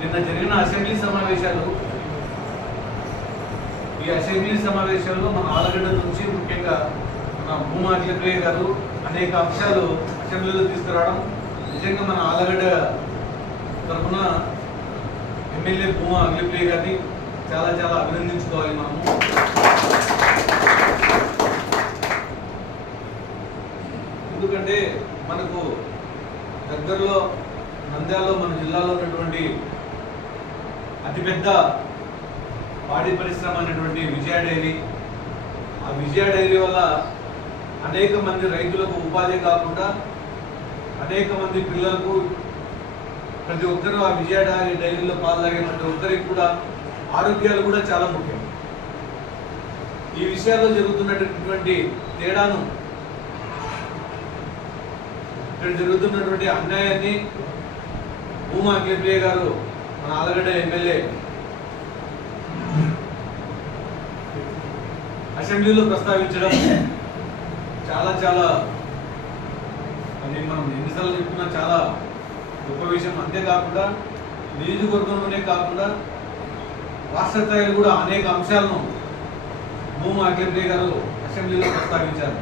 నిన్న జరిగిన అసెంబ్లీ సమావేశాలు, ఈ అసెంబ్లీ సమావేశాల్లో మన ఆలగడ్డ నుంచి ముఖ్యంగా మన భూమా అఖిలప్రియ గారు అనేక అంశాలు అసెంబ్లీలో తీసుకురావడం నిజంగా మన ఆలగడ్డ తరఫున ఎమ్మెల్యే భూమా అఖిలప్రియ గారిని చాలా చాలా అభినందించుకోవాలి మనము. ఎందుకంటే మనకు దగ్గరలో నంద్యాలలో మన జిల్లాలో ఉన్నటువంటి అతిపెద్ద పాడి పరిశ్రమ అనేటువంటి విజయ డైరీ, ఆ విజయ డైరీ వల్ల అనేక మంది రైతులకు ఉపాధి కాకుండా అనేక మంది పిల్లలకు ప్రతి ఒక్కరూ ఆ విజయ డైరీలో పాలు తాగే ప్రతి ఒక్కరికి కూడా ఆరోగ్యాలు కూడా చాలా ముఖ్యం. ఈ విషయాల్లో జరుగుతున్నటువంటి తేడాను, ఇక్కడ జరుగుతున్నటువంటి అన్యాయాన్ని భూమా అఖిలప్రియ గారు మన ఆలగడ్డ ఎమ్మెల్యే అసెంబ్లీలో ప్రస్తావించడం చాలా చాలా అది మనం ఎన్నిసార్లు చెప్తున్నా చాలా గొప్ప విషయం. అంతేకాకుండా నియోజకవర్గంలోనే కాకుండా రాష్ట్ర స్థాయిలో కూడా అనేక అంశాలను భూమా అఖిలప్రియ గారు అసెంబ్లీలో ప్రస్తావించారు.